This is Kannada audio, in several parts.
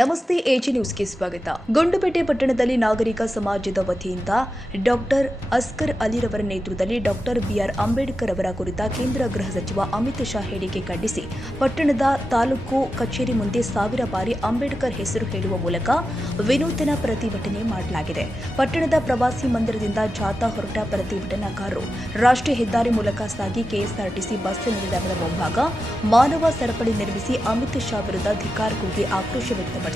ನಮಸ್ತೆ ಎಜಿ ನ್ಯೂಸ್ಗೆ ಸ್ವಾಗತ. ಗುಂಡ್ಲುಪೇಟೆ ಪಟ್ಟಣದಲ್ಲಿ ನಾಗರಿಕ ಸಮಾಜದ ವತಿಯಿಂದ ಡಾಕ್ಟರ್ ಅಸ್ಗರ್ ಅಲಿರವರ ನೇತೃತ್ವದಲ್ಲಿ ಡಾಕ್ಟರ್ ಬಿಆರ್ ಅಂಬೇಡ್ಕರ್ ಅವರ ಕುರಿತ ಕೇಂದ್ರ ಗೃಹ ಸಚಿವ ಅಮಿತ್ ಶಾ ಹೇಳಿಕೆ ಖಂಡಿಸಿ ಪಟ್ಟಣದ ತಾಲೂಕು ಕಚೇರಿ ಮುಂದೆ 1000 ಬಾರಿ ಅಂಬೇಡ್ಕರ್ ಹೆಸರು ಹೇಳುವ ಮೂಲಕ ವಿನೂತನ ಪ್ರತಿಭಟನೆ ಮಾಡಲಾಗಿದೆ. ಪಟ್ಟಣದ ಪ್ರವಾಸಿ ಮಂದಿರದಿಂದ ಜಾಥಾ ಹೊರಟ ಪ್ರತಿಭಟನಾಕಾರರು ರಾಷ್ಟ್ರೀಯ ಹೆದ್ದಾರಿ ಮೂಲಕ ಸಾಗಿ ಕೆಎಸ್ಆರ್ಟಿಸಿ ಬಸ್ ನಿಲ್ದಾಣದ ಮುಂಭಾಗ ಮಾನವ ಸರಪಳಿ ನಿರ್ಮಿಸಿ ಅಮಿತ್ ಶಾ ವಿರುದ್ಧ ಧಿಕ್ಕಾರ ಕೂಗಿ ಆಕ್ರೋಶ ವ್ಯಕ್ತಪಡಿಸಿದ್ದಾರೆ.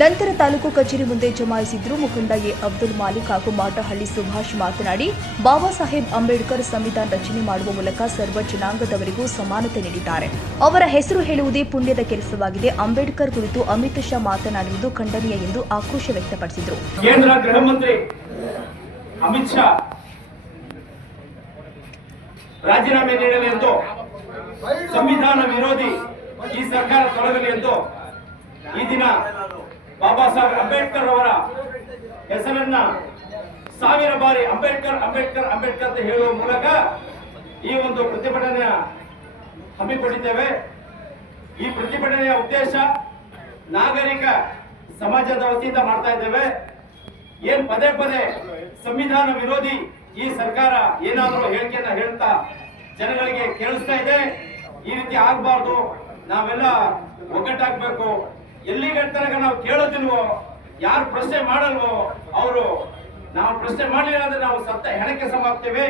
ನಂತರ ತಾಲೂಕು ಕಚೇರಿ ಮುಂದೆ ಜಮಾಯಿಸಿದ್ರು. ಮುಖಂಡ ಎ ಅಬ್ದುಲ್ ಮಾಲಿಕ್ ಹಾಗೂ ಮಾಟಹಳ್ಳಿ ಸುಭಾಷ್ ಮಾತನಾಡಿ, ಬಾಬಾ ಸಾಹೇಬ್ ಅಂಬೇಡ್ಕರ್ ಸಂವಿಧಾನ ರಚನೆ ಮಾಡುವ ಮೂಲಕ ಸರ್ವ ಜನಾಂಗದವರಿಗೂ ಸಮಾನತೆ ನೀಡಿದ್ದಾರೆ. ಅವರ ಹೆಸರು ಹೇಳುವುದೇ ಪುಣ್ಯದ ಕೆಲಸವಾಗಿದೆ. ಅಂಬೇಡ್ಕರ್ ಕುರಿತು ಅಮಿತ್ ಶಾ ಮಾತನಾಡಿರುವುದು ಖಂಡನೀಯ ಎಂದು ಆಕ್ರೋಶ ವ್ಯಕ್ತಪಡಿಸಿದರು. ಕೇಂದ್ರ ಗೃಹ ಮಂತ್ರಿ ಅಮಿತ್ ಶಾ ರಾಜೀನಾಮೆ ನೀಡಲಿ ಎಂದು, ಸಂವಿಧಾನ ವಿರೋಧಿ ಈ ಸರ್ಕಾರ ತೊಲಗಲಿ ಎಂದು ಈ ದಿನ ಬಾಬಾ ಸಾಹೇಬ್ ಅಂಬೇಡ್ಕರ್ ಅವರ ಹೆಸರನ್ನ 1000 ಬಾರಿ ಅಂಬೇಡ್ಕರ್ ಅಂಬೇಡ್ಕರ್ ಅಂಬೇಡ್ಕರ್ ಅಂತ ಹೇಳುವ ಮೂಲಕ ಈ ಒಂದು ಪ್ರತಿಭಟನೆಯ ಹಮ್ಮಿಕೊಂಡಿದ್ದೇವೆ. ಈ ಪ್ರತಿಭಟನೆಯ ಉದ್ದೇಶ ನಾಗರಿಕ ಸಮಾಜದ ವತಿಯಿಂದ ಮಾಡ್ತಾ ಇದ್ದೇವೆ. ಏನ್ ಪದೇ ಪದೇ ಸಂವಿಧಾನ ವಿರೋಧಿ ಈ ಸರ್ಕಾರ ಏನಾದರೂ ಹೇಳಿಕೆಯನ್ನ ಹೇಳ್ತಾ ಜನಗಳಿಗೆ ಕೇಳಿಸ್ತಾ ಇದೆ. ಈ ರೀತಿ ಆಗಬಾರ್ದು. ನಾವೆಲ್ಲ ಒಗ್ಗಟ್ಟಾಗಬೇಕು. ಎಲ್ಲಿಗಂತನಾಗ ನಾವು ಕೇಳೋದಿಲ್ವೋ, ಯಾರು ಪ್ರಶ್ನೆ ಮಾಡಲ್ವೋ ಅವರು, ನಾವು ಪ್ರಶ್ನೆ ಮಾಡಲಿಲ್ಲ ಅಂದ್ರೆ ನಾವು ಸತ್ತ ಹೆಣಕ್ಕೆ ಸಮಾಪ್ತೇವೆ.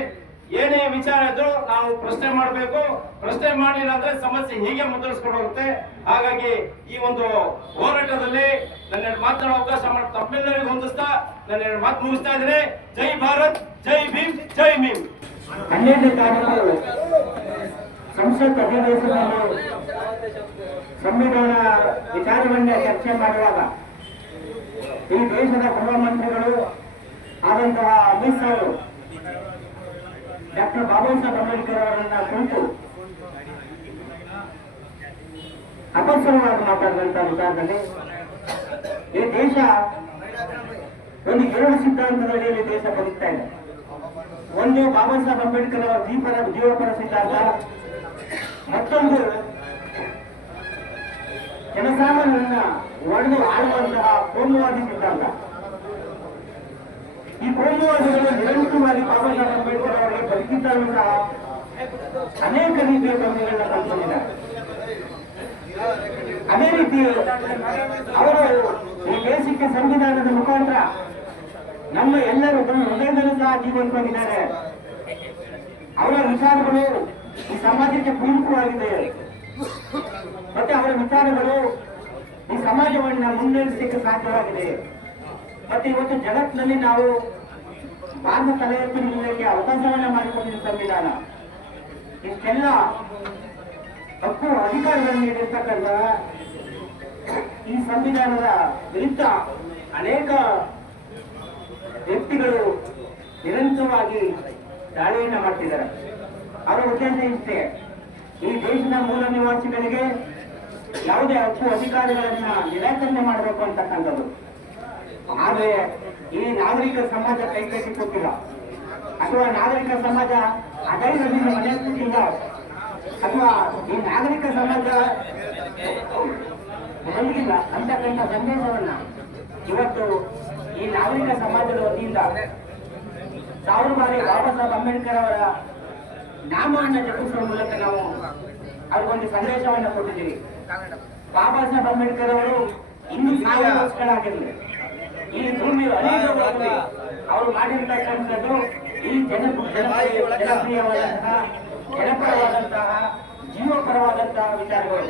ಏನೇ ವಿಚಾರ ಇದ್ರು ನಾವು ಪ್ರಶ್ನೆ ಮಾಡಬೇಕು. ಪ್ರಶ್ನೆ ಮಾಡಲಿಲ್ಲ ಅಂದ್ರೆ ಸಮಸ್ಯೆ ಹೀಗೆ ಮುಂದುವರಿಸ್ಕೊಂಡು ಹೋಗುತ್ತೆ. ಹಾಗಾಗಿ ಈ ಒಂದು ಹೋರಾಟದಲ್ಲಿ ನನ್ನ ಮಾತನಾಡೋ ಅವಕಾಶ ಮಾಡಿ ತಮ್ಮೆಲ್ಲರಿಗೂ ಹೊಂದಿಸ್ತಾ ನನ್ನ ಮಾತು ಮುಗಿಸ್ತಾ ಇದ್ರೆ. ಜೈ ಭಾರತ್, ಜೈ ಭೀಮ್, ಜೈ ಭೀಮ್. 12ನೇ ತಾರೀಕು ಸಂಸತ್ ಅಧಿವೇಶನದಲ್ಲಿ ಸಂವಿಧಾನ ವಿಚಾರವನ್ನೇ ಚರ್ಚೆ ಮಾಡುವಾಗ ಈ ದೇಶದ ಗೃಹ ಮಂತ್ರಿಗಳು ಆದಂತಹ ಅಮಿತ್ ಶಾ ಅವರು ಡಾಕ್ಟರ್ ಬಾಬಾ ಸಾಹೇಬ್ ಅಂಬೇಡ್ಕರ್ ಅವರನ್ನ ಕುರಿತು ಅಪಸ್ವರವಾಗಿ ಮಾತಾಡಿದಂತಹ ವಿಚಾರದಲ್ಲಿ ಈ ದೇಶ ಒಂದು 2 ಸಿದ್ಧಾಂತದ ಅಡಿಯಲ್ಲಿ ದೇಶ ಬದುಕ್ತಾ ಇದೆ. ಒಂದು ಬಾಬಾ ಸಾಹೇಬ್ ಅಂಬೇಡ್ಕರ್ ಅವರ ಜೀವಪರ ಸಿದ್ಧಾಂತ, ಮತ್ತೊಂದು ಜನಸಾಮಾನ್ಯರನ್ನ ಒಡೆದು ಆಳುವಂತಹ ಕೋಮುವಾದಿ ಸಿದ್ಧಾಂತ. ಈ ಕೋಮುವಾದಿಗಳು ನಿರಂತರವಾಗಿ ಬಾಬಾ ಸಾಹೇಬ್ ಅಂಬೇಡ್ಕರ್ ಅವರಿಗೆ ಬದುಕಿದ್ದರೂ ಸಹ ಅನೇಕ ರೀತಿಯ ತೊಂದರೆಗಳನ್ನ ತಂದುಕೊಂಡಿದ್ದಾರೆ. ಅದೇ ರೀತಿ ಅವರು ಈ ದೇಶಕ್ಕೆ ಸಂವಿಧಾನದ ಮುಖಾಂತರ ನಮ್ಮ ಎಲ್ಲರೂ ಹೃದಯದಲ್ಲೂ ಸಹ ಜೀವಂತವಾಗಿದ್ದಾರೆ. ಅವರ ವಿಚಾರಗಳು ಈ ಸಮಾಜಕ್ಕೆ ಪೂರಕವಾಗಿದೆ. ಮತ್ತೆ ಅವರ ವಿಚಾರಗಳು ಈ ಸಮಾಜವನ್ನು ಮುನ್ನಡೆಸಲಿಕ್ಕೆ ಸಾಧ್ಯವಾಗಿದೆ. ಮತ್ತೆ ಇವತ್ತು ಜಗತ್ತಿನಲ್ಲಿ ನಾವು ಭಾರತ ತಲೆ ಎತ್ತಿ ನಿಲ್ಲಕ್ಕೆ ಅವಕಾಶವನ್ನ ಮಾಡಿಕೊಂಡಿದ್ದ ಸಂವಿಧಾನ ಇಷ್ಟೆಲ್ಲ ಹಕ್ಕು ಅಧಿಕಾರಗಳನ್ನು ನೀಡಿರ್ತಕ್ಕಂಥ ಈ ಸಂವಿಧಾನದ ವಿರುದ್ಧ ಅನೇಕ ವ್ಯಕ್ತಿಗಳು ನಿರಂತರವಾಗಿ ದಾಳಿಯನ್ನ ಮಾಡ್ತಿದ್ದಾರೆ. ಅವರ ಉದ್ದೇಶ ಇಷ್ಟೇ, ಈ ದೇಶದ ಮೂಲ ನಿವಾಸಿಗಳಿಗೆ ಯಾವುದೇ ಹಕ್ಕು ಅಧಿಕಾರಗಳನ್ನ ನಿರಾಕರಣೆ ಮಾಡಬೇಕು ಅಂತಕ್ಕಂಥದ್ದು. ಆದ್ರೆ ಈ ನಾಗರಿಕ ಸಮಾಜ ಕೈಕಟ್ಟಿ ಕೊಟ್ಟಿಲ್ಲ, ಅಥವಾ ನಾಗರಿಕ ಸಮಾಜ ಅಧೈರ್ಯದಿಂದ ಮನೆ ಕೂತಿಲ್ಲ, ಅಥವಾ ಈ ನಾಗರಿಕ ಸಮಾಜ ಹೊಂದಿಲ್ಲ ಅಂತಕ್ಕಂಥ ಸಂದೇಶವನ್ನ ಇವತ್ತು ಈ ನಾಗರಿಕ ಸಮಾಜದ ವತಿಯಿಂದ 1000 ಬಾರಿ ಬಾಬಾ ಸಾಹೇಬ್ ಅಂಬೇಡ್ಕರ್ ಅವರ ನಾಮವನ್ನು ಜಪಿಸುವ ಮೂಲಕ ನಾವು ಅವ್ರಿಗೊಂದು ಸಂದೇಶವನ್ನು ಕೊಟ್ಟಿದ್ದೀವಿ. ಬಾಬಾ ಸಾಹೇಬ್ ಅಂಬೇಡ್ಕರ್ ಅವರು ಇನ್ನೂ 1000 ವರ್ಷಗಳಾಗಿರಲಿ ಈ ಭೂಮಿ ಅನೇಕವಾಗಿ ಅವರು ಮಾಡಿರ್ತಕ್ಕಂಥದ್ದು ಈ ಜನಪ್ರಿಯವಾದಂತಹ ಜನಪರವಾದಂತಹ ಜೀವಪರವಾದಂತಹ ವಿಚಾರಗಳು.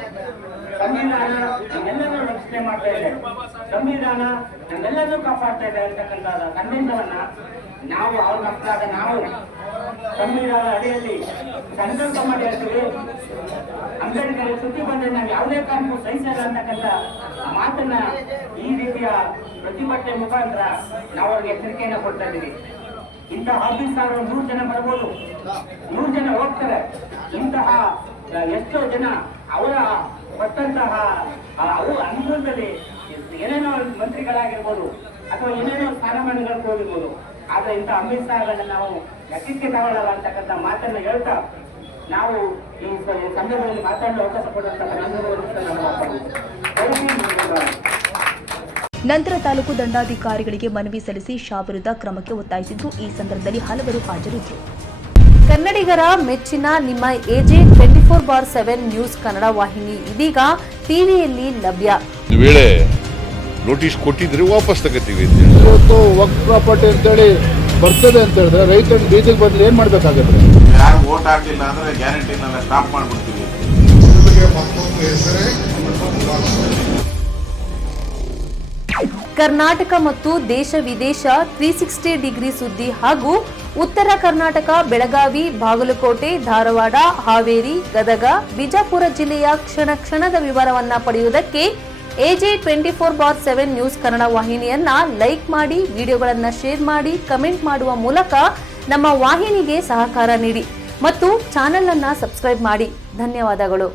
ಸಂವಿಧಾನ ನಮ್ಮೆಲ್ಲರೂ ರಕ್ಷಣೆ ಮಾಡ್ತಾ ಇದೆ, ಸಂವಿಧಾನ ನಮ್ಮೆಲ್ಲರೂ ಕಾಪಾಡ್ತಾ ಇದೆ ಅಂತಕ್ಕಂಥ ಸಂದೇಶವನ್ನ ನಾವು ಅವ್ರ ಮಕ್ಕಳಾದ ನಾವು ಸಂವಿಧಾನ ಅಡಿಯಲ್ಲಿ ಸಂಕಲ್ಪ ಮಾಡಿ ಹೇಳ್ತೀವಿ. ಅಂಬೇಡ್ಕರ್ ಸುದ್ದಿ ಬಂದ್ರೆ ನಾವು ಯಾವುದೇ ಕಾರಣಕ್ಕೂ ಸಹಿಸಲ್ಲ ಅಂತಕ್ಕಂಥ ಮಾತನ್ನ ಈ ರೀತಿಯ ಪ್ರತಿಭಟನೆ ಮುಖಾಂತರ ನಾವು ಅವ್ರಿಗೆ ಎಚ್ಚರಿಕೆಯನ್ನ ಕೊಡ್ತಾ ಇದ್ದೀವಿ. ಇಂತಹ ಆಫೀಸ್ 100 ಜನ ಬರ್ಬೋದು, 100 ಜನ ಹೋಗ್ತಾರೆ. ಇಂತಹ ಎಷ್ಟೋ ಜನ ಅವರ ಕೊಟ್ಟಂತಹ ಅವು ಅನುಕೂಲದಲ್ಲಿ ಏನೇನೋ ಮಂತ್ರಿಗಳಾಗಿರ್ಬೋದು ಅಥವಾ ಏನೇನೋ ಸ್ಥಾನಮಾನಗಳು ಹೋಗಿರ್ಬೋದು. ಆದ್ರೆ ಇಂಥ ಅಮಿತ್ ಶಾಗಳನ್ನ ನಾವು ಲೆಕ್ಕಕ್ಕೆ ತಗೊಳ್ಳಲ್ಲ ಅಂತಕ್ಕಂಥ ಮಾತನ್ನ ಹೇಳ್ತಾ ನಾವು ಈ ಸಂದರ್ಭದಲ್ಲಿ ಮಾತಾಡಲು ಅವಕಾಶ ಕೊಡುವಂತಹ ನಂತರ ತಾಲೂಕು ದಂಡಾಧಿಕಾರಿಗಳಿಗೆ ಮನವಿ ಸಲ್ಲಿಸಿ ಶಾ ವಿರುದ್ಧ ಕ್ರಮಕ್ಕೆ ಒತ್ತಾಯಿಸಿದ್ದು ಈ ಸಂದರ್ಭದಲ್ಲಿ ಹಲವರು ಹಾಜರಿದ್ದರು. ಕನ್ನಡಿಗರ ಮೆಚ್ಚಿನ ನಿಮ್ಮ ಎಜೆ 24/7 ನ್ಯೂಸ್ ಕನ್ನಡ ವಾಹಿನಿ ಇದೀಗ ಟಿವಿಯಲ್ಲಿ ಲಭ್ಯ. ಒಂದು ವೇಳೆ ನೋಟಿಸ್ ಕೊಟ್ಟಿದ್ರೆ ವಾಪಸ್ ತಗೋತೀವಿ. ಇವತ್ತು ವಕ್ಫ್ ಪ್ರಾಪರ್ಟಿ ಅಂತೇಳಿ ಬರ್ತದೆ ಅಂತ ಹೇಳಿದ್ರೆ ರೈತರು ಬೀದಿಗೆ ಬಂದು ಏನ್ ಮಾಡ್ಬೇಕಾಗತ್ತೆ? ಯಾರು ವೋಟ್ ಹಾಕಿಲ್ಲ ಅಂದ್ರೆ ಗ್ಯಾರಂಟಿನೆಲ್ಲ ಸ್ಟಾಪ್ ಮಾಡ್ಬಿಡ್ತೀವಿ. ಕರ್ನಾಟಕ ಮತ್ತು ದೇಶ ವಿದೇಶ 360 ಡಿಗ್ರಿ ಸುದ್ದಿ ಹಾಗೂ ಉತ್ತರ ಕರ್ನಾಟಕ ಬೆಳಗಾವಿ, ಬಾಗಲಕೋಟೆ, ಧಾರವಾಡ, ಹಾವೇರಿ, ಗದಗ, ಬಿಜಾಪುರ ಜಿಲ್ಲೆಯ ಕ್ಷಣ ಕ್ಷಣದ ವಿವರವನ್ನ ಪಡೆಯುವುದಕ್ಕೆ ಎಜೆ 24/7 ನ್ಯೂಸ್ ಕನ್ನಡ ವಾಹಿನಿಯನ್ನ ಲೈಕ್ ಮಾಡಿ, ವಿಡಿಯೋಗಳನ್ನ ಶೇರ್ ಮಾಡಿ, ಕಮೆಂಟ್ ಮಾಡುವ ಮೂಲಕ ನಮ್ಮ ವಾಹಿನಿಗೆ ಸಹಕಾರ ನೀಡಿ ಮತ್ತು ಚಾನೆಲ್ ಅನ್ನ ಸಬ್ಸ್ಕ್ರೈಬ್ ಮಾಡಿ. ಧನ್ಯವಾದಗಳು.